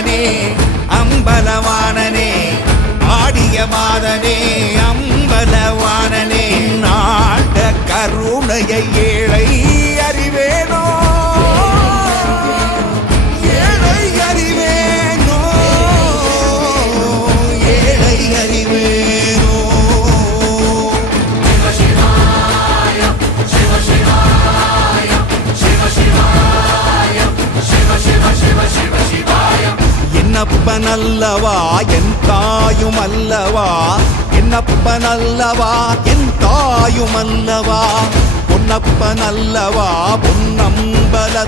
மாதனே அம்பலவானனே ஆடிய மாதனே அம்பலவானனே நாட கருணையை ஏழை அறிவேனோ ஏழை அறிவேனோ ஏழை அறிவேனோ என்னப்பனல்லவா என் தாயும் அல்லவா என்னப்பனல்லவா என் தாயும் அல்லவா பொன்னப்பனல்லவா பொன்னம்பல